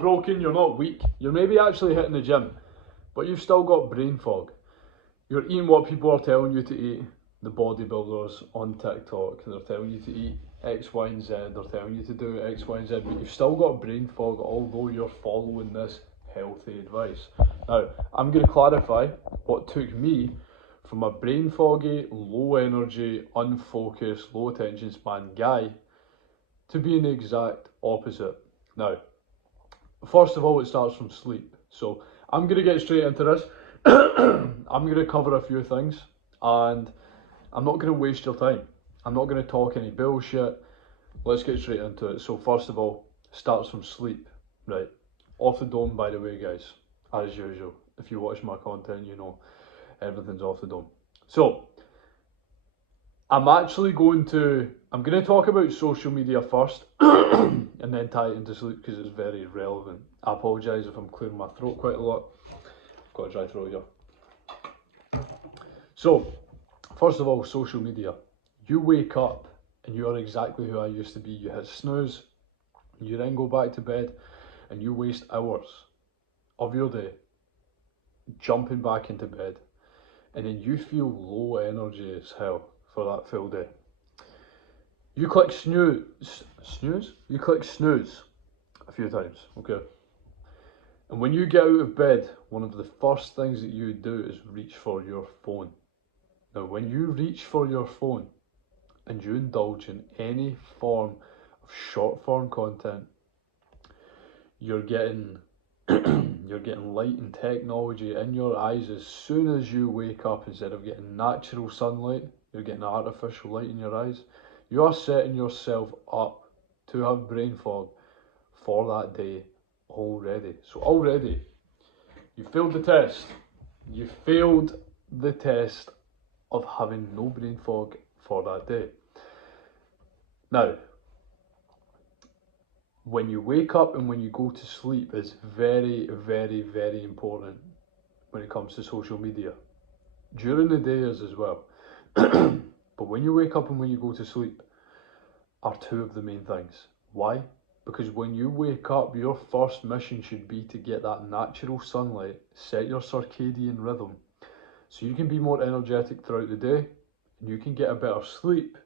not broken, you're not weak. You're maybe actually hitting the gym, but you've still got brain fog. You're eating what people are telling you to eat. The bodybuilders on TikTok, they're telling you to eat X, Y, and Z. They're telling you to do X, Y, and Z, but you've still got brain fog, although you're following this healthy advice. Now, I'm going to clarify what took me from a brain foggy, low energy, unfocused, low attention span guy to being the exact opposite. Now, first of all, it starts from sleep. So I'm going to get straight into this. I'm going to cover a few things, and I'm not going to waste your time. I'm not going to talk any bullshit. Let's get straight into it. So first of all, starts from sleep. Right. Off the dome, by the way, guys. As usual. If you watch my content, you know everything's off the dome. So, I'm going to talk about social media first and then tie it into sleep because it's very relevant. I apologise if I'm clearing my throat quite a lot. Got a dry throat here. So, first of all, social media. You wake up and you are exactly who I used to be. You hit snooze, you then go back to bed and you waste hours of your day jumping back into bed, and then you feel low energy as hell for that full day. You click snooze? You click snooze a few times, okay? And when you get out of bed, one of the first things that you do is reach for your phone. Now, when you reach for your phone and you indulge in any form of short form content, you're getting light and technology in your eyes as soon as you wake up. Instead of getting natural sunlight, you're getting artificial light in your eyes. You are setting yourself up to have brain fog for that day already. So already, you failed the test. You failed the test of having no brain fog for that day. Now, when you wake up and when you go to sleep is very, very, very important when it comes to social media. During the day is as well. But when you wake up and when you go to sleep are two of the main things. Why? Because when you wake up, your first mission should be to get that natural sunlight, set your circadian rhythm, so you can be more energetic throughout the day and you can get a better sleep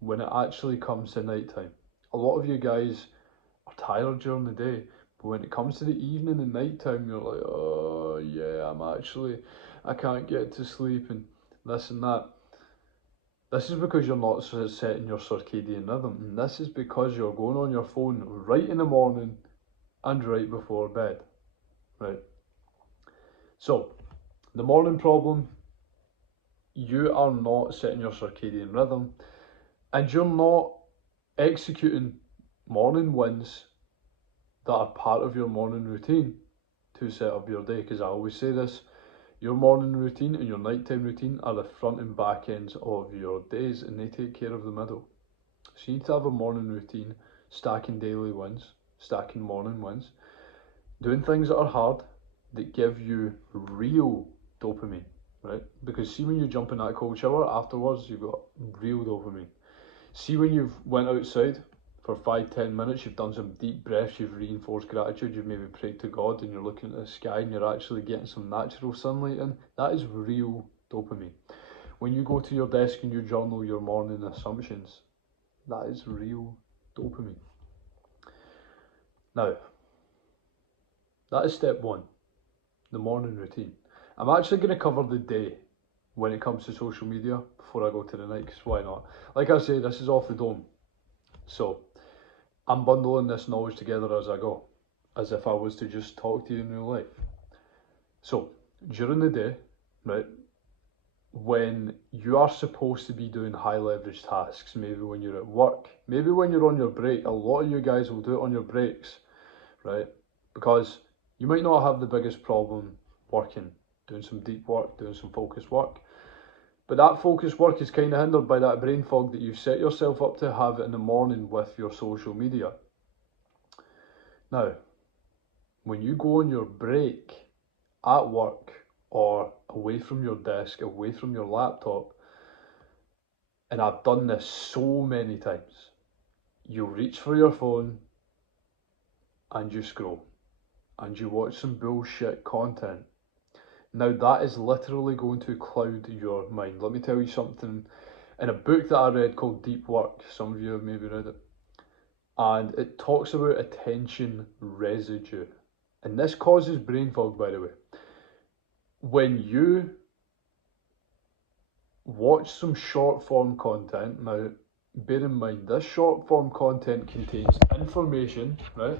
when it actually comes to nighttime. A lot of you guys are tired during the day, but when it comes to the evening and nighttime, you're like, oh yeah, I can't get to sleep and this and that. This is because you're not setting your circadian rhythm, and this is because you're going on your phone right in the morning and right before bed, right? So, the morning problem, you are not setting your circadian rhythm, and you're not executing morning wins that are part of your morning routine to set up your day. Because I always say this, your morning routine and your nighttime routine are the front and back ends of your days, and they take care of the middle. So you need to have a morning routine, stacking daily wins, stacking morning wins, doing things that are hard, that give you real dopamine, right? Because see, when you jump in that cold shower, afterwards you've got real dopamine. See, when you've went outside for 5-10 minutes, you've done some deep breaths, you've reinforced gratitude, you've maybe prayed to God, and you're looking at the sky and you're actually getting some natural sunlight in, that is real dopamine. When you go to your desk and you journal your morning assumptions, that is real dopamine. Now, that is step one, the morning routine. I'm actually going to cover the day when it comes to social media before I go to the night, because why not? Like I say, this is off the dome. So, I'm bundling this knowledge together as I go, as if I was to just talk to you in real life. So, during the day, right, when you are supposed to be doing high leverage tasks, maybe when you're at work, maybe when you're on your break, a lot of you guys will do it on your breaks, right? Because you might not have the biggest problem working, doing some deep work, doing some focused work, but that focused work is kind of hindered by that brain fog that you've set yourself up to have in the morning with your social media. Now, when you go on your break at work or away from your desk, away from your laptop, and I've done this so many times, you'll reach for your phone, and you scroll and you watch some bullshit content. Now that is literally going to cloud your mind. Let me tell you something. In a book that I read called Deep Work, some of you have maybe read it, and it talks about attention residue. And this causes brain fog, by the way. When you watch some short form content, now bear in mind this short form content contains information, right?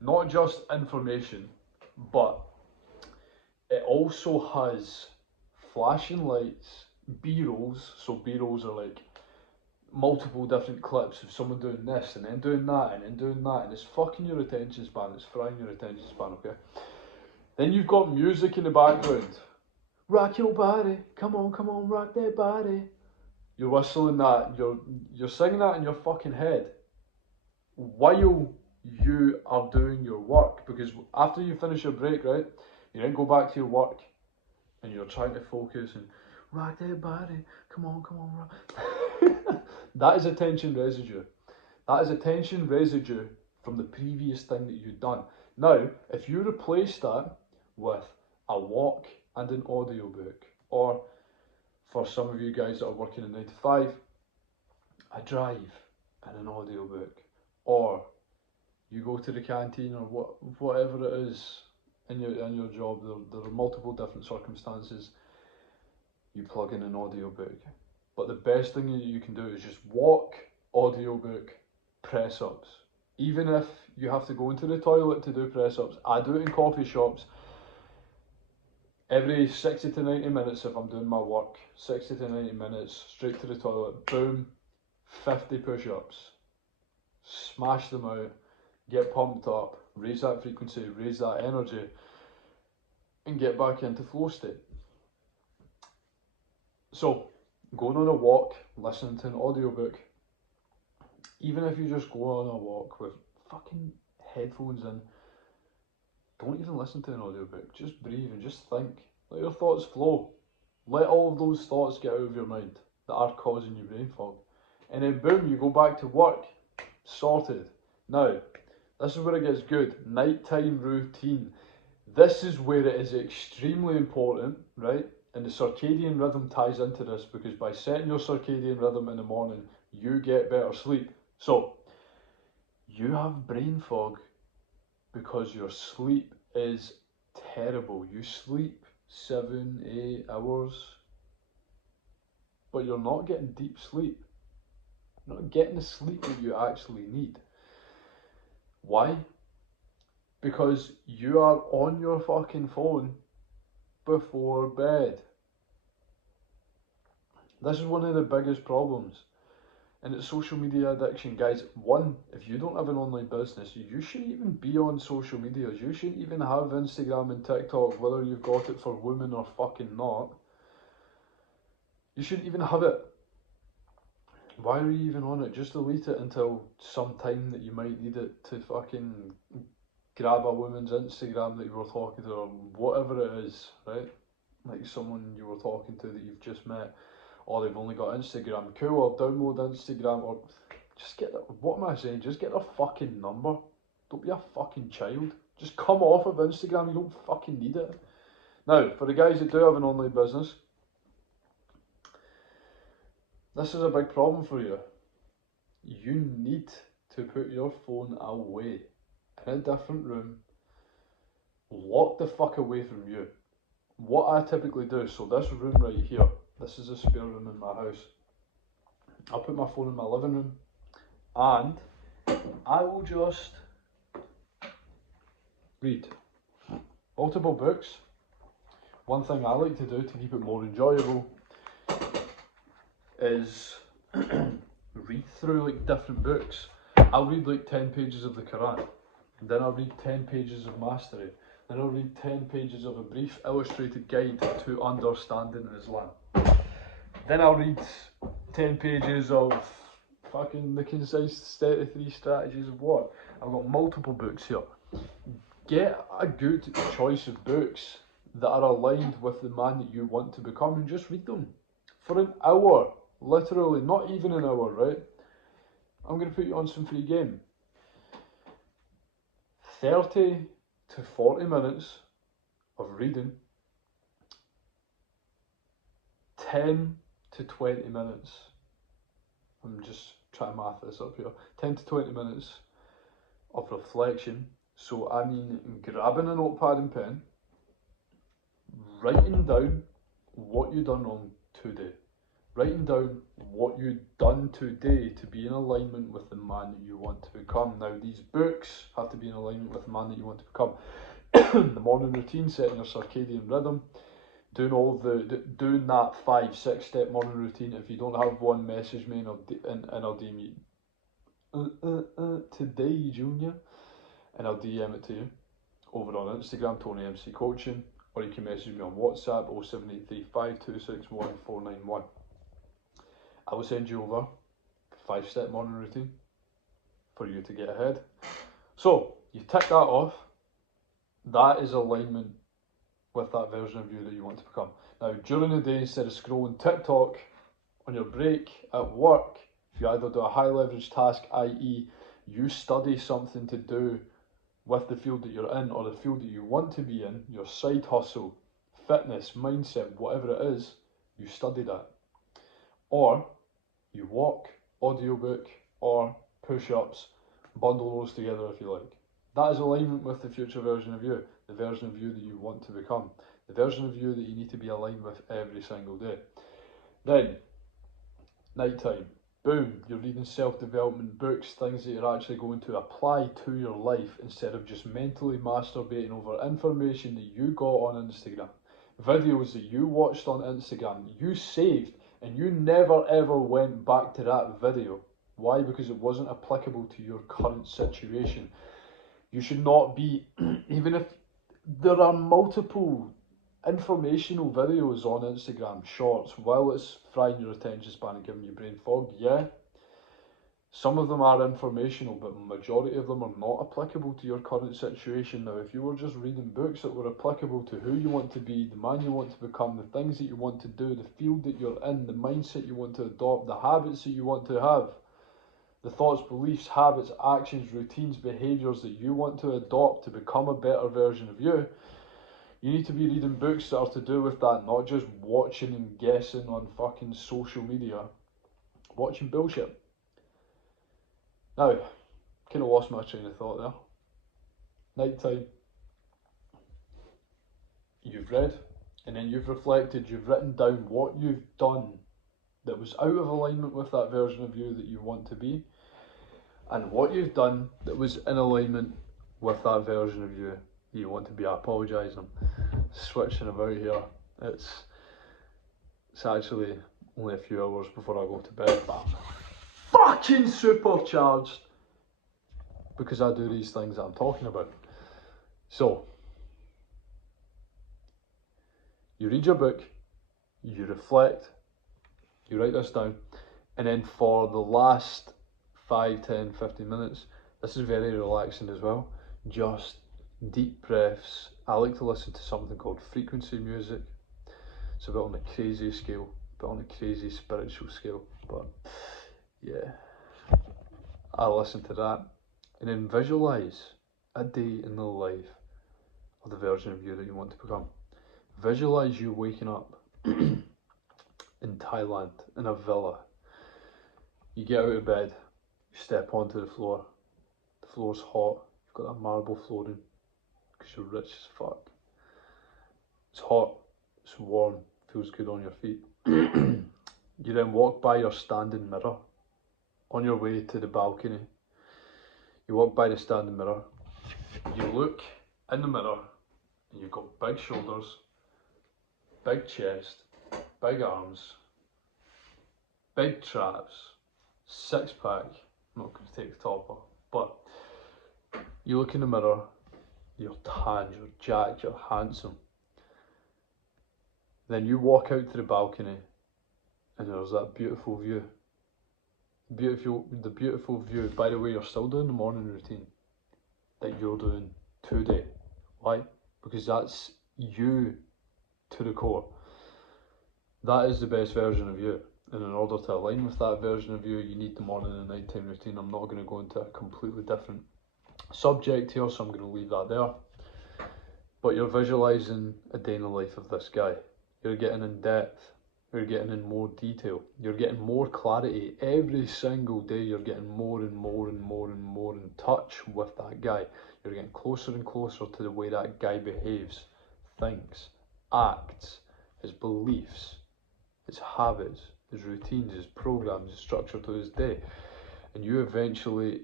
Not just information, but it also has flashing lights, B-rolls. So B-rolls are like multiple different clips of someone doing this and then doing that and then doing that, and it's fucking your attention span, it's frying your attention span, okay? Then you've got music in the background. Rock your body, come on, rock that body. You're whistling that, you're singing that in your fucking head while you are doing your work, because after you finish your break, right, you then go back to your work and you're trying to focus and rock that body, come on, rock. That is attention residue. That is attention residue from the previous thing that you've done. Now, if you replace that with a walk and an audiobook, or for some of you guys that are working a 9 to 5, a drive and an audiobook, or you go to the canteen or whatever it is in your job, there are multiple different circumstances, you plug in an audiobook. But the best thing that you can do is just walk, audiobook, press ups. Even if you have to go into the toilet to do press ups, I do it in coffee shops. Every 60 to 90 minutes, if I'm doing my work, 60 to 90 minutes, straight to the toilet, boom, 50 push-ups. Smash them out, get pumped up, raise that frequency, raise that energy, and get back into flow state. So, going on a walk, listening to an audiobook, even if you just go on a walk with fucking headphones in, don't even listen to an audiobook, just breathe and just think. Let your thoughts flow. Let all of those thoughts get out of your mind that are causing you brain fog. And then boom, you go back to work, sorted. Now, this is where it gets good. Nighttime routine. This is where it is extremely important, right? And the circadian rhythm ties into this, because by setting your circadian rhythm in the morning, you get better sleep. So, you have brain fog because your sleep is terrible. You sleep 7, 8 hours, but you're not getting deep sleep. You're not getting the sleep that you actually need. Why? Because you are on your fucking phone before bed. This is one of the biggest problems. And it's social media addiction, guys. One, if you don't have an online business, you shouldn't even be on social media. You shouldn't even have Instagram and TikTok, whether you've got it for women or fucking not. You shouldn't even have it. Why are you even on it? Just delete it until some time that you might need it to fucking grab a woman's Instagram that you were talking to, or whatever it is, right? Like someone you were talking to that you've just met, or they've only got Instagram. Cool, I'll download Instagram, or just get that. What am I saying? Just get their fucking number. Don't be a fucking child. Just come off of Instagram. You don't fucking need it. Now, for the guys that do have an online business, this is a big problem for you. You need to put your phone away in a different room. Lock the fuck away from you. What I typically do, so this room right here, this is a spare room in my house. I'll put my phone in my living room and I will just read multiple books. One thing I like to do to keep it more enjoyable is read through like different books. I'll read like 10 pages of the Quran, and then I'll read 10 pages of Mastery, then I'll read 10 pages of a brief illustrated guide to understanding Islam. Then I'll read 10 pages of fucking the concise 33 strategies of what? I've got multiple books here. Get a good choice of books that are aligned with the man that you want to become, and just read them for an hour. Literally, not even an hour, right? I'm going to put you on some free game. 30 to 40 minutes of reading, 10 to 20 minutes, I'm just trying to math this up here, 10 to 20 minutes of reflection. So I mean grabbing a notepad and pen, writing down what you've done wrong today. Writing down what you've done today to be in alignment with the man that you want to become. Now, these books have to be in alignment with the man that you want to become. The morning routine, setting your circadian rhythm, doing that 5-6 step morning routine. If you don't have one, message me and I'll DM you today, Junior, and I'll DM it to you over on Instagram, Tony MC Coaching, or you can message me on WhatsApp 07835261491. I will send you over a 5-step morning routine for you to get ahead. So you tick that off. That is alignment with that version of you that you want to become. Now, during the day, instead of scrolling TikTok on your break at work, you either do a high leverage task, i.e. you study something to do with the field that you're in or the field that you want to be in, your side hustle, fitness, mindset, whatever it is, you study that. Or you walk, audiobook, or push-ups, bundle those together if you like. That is alignment with the future version of you, the version of you that you want to become, the version of you that you need to be aligned with every single day. Then, nighttime, boom, you're reading self-development books, things that you're actually going to apply to your life instead of just mentally masturbating over information that you got on Instagram, videos that you watched on Instagram, you saved, and you never ever went back to that video. Why? Because it wasn't applicable to your current situation. You should not be, even if there are multiple informational videos on Instagram, shorts, while it's frying your attention span and giving you brain fog, yeah, some of them are informational, but the majority of them are not applicable to your current situation. Now, if you were just reading books that were applicable to who you want to be, the man you want to become, the things that you want to do, the field that you're in, the mindset you want to adopt, the habits that you want to have, the thoughts, beliefs, habits, actions, routines, behaviours that you want to adopt to become a better version of you, you need to be reading books that are to do with that, not just watching and guessing on fucking social media, watching bullshit. Now, kind of lost my train of thought there. Nighttime, you've read, and then you've reflected, you've written down what you've done that was out of alignment with that version of you that you want to be, and what you've done that was in alignment with that version of you that you want to be. I apologise, I'm switching about here. It's actually only a few hours before I go to bed, but fucking supercharged because I do these things that I'm talking about. So, you read your book, you reflect, you write this down, and then for the last 5, 10, 15 minutes, this is very relaxing as well, just deep breaths. I like to listen to something called frequency music. It's a bit on a crazy scale, a bit on a crazy spiritual scale, but yeah, I listen to that, and then visualise a day in the life of the version of you that you want to become. Visualise you waking up in Thailand in a villa. You get out of bed, you step onto the floor. The floor's hot, you've got that marble flooring because you're rich as fuck. It's hot, it's warm, feels good on your feet. You then walk by your standing mirror on your way to the balcony. You walk by the standing mirror, you look in the mirror, and you've got big shoulders, big chest, big arms, big traps, 6-pack. I'm not going to take the top off, but you look in the mirror, you're tanned, you're jacked, you're handsome. Then you walk out to the balcony, and there's that beautiful view. The beautiful view. By the way, you're still doing the morning routine that you're doing today. Why? Because that's you to the core. That is the best version of you. And in order to align with that version of you, you need the morning and nighttime routine. I'm not going to go into a completely different subject here, so I'm going to leave that there. But you're visualising a day in the life of this guy. You're getting in depth. You're getting in more detail. You're getting more clarity. Every single day you're getting more and more and more and more in touch with that guy. You're getting closer and closer to the way that guy behaves, thinks, acts, his beliefs, his habits, his routines, his programs, his structure to his day. And you eventually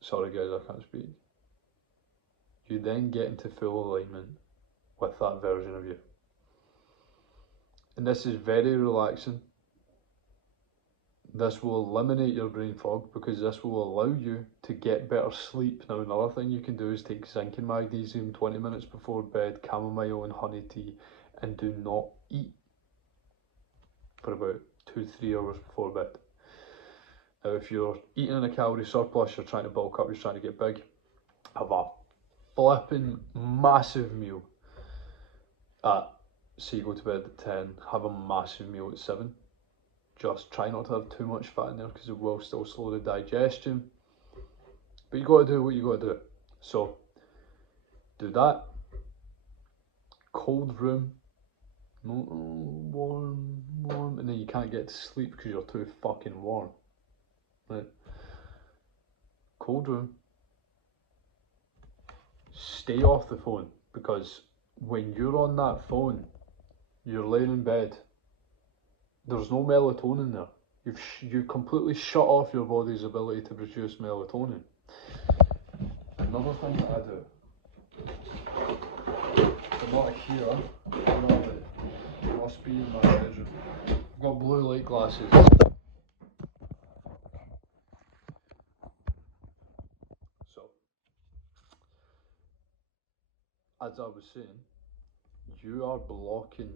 sorry guys, I can't speak. You then get into full alignment with that version of you. And this is very relaxing. This will eliminate your brain fog because this will allow you to get better sleep. Now, another thing you can do is take zinc and magnesium 20 minutes before bed, chamomile and honey tea, and do not eat for about 2-3 hours before bed. Now, if you're eating in a calorie surplus, you're trying to bulk up, you're trying to get big, have a flipping massive meal at, say you go to bed at 10, have a massive meal at 7. Just try not to have too much fat in there because it will still slow the digestion. But you got to do what you got to do. So, do that. Cold room. Warm, and then you can't get to sleep because you're too fucking warm. Right? Cold room. Stay off the phone because when you're on that phone, you're laying in bed. There's no melatonin there. You completely shut off your body's ability to produce melatonin. Another thing that I do, I'm not here, it must be in my bedroom. I've got blue light glasses. So, as I was saying, you are blocking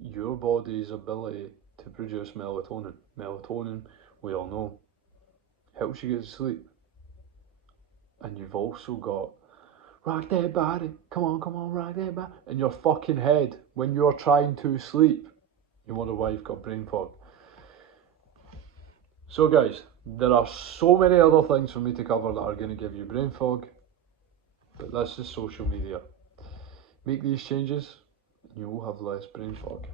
your body's ability to produce melatonin. Melatonin, we all know, helps you get to sleep. And you've also got rock that body, come on, rock that body, in your fucking head when you're trying to sleep. You wonder why you've got brain fog. So guys, there are so many other things for me to cover that are going to give you brain fog, but this is social media. Make these changes and you will have less brain fog.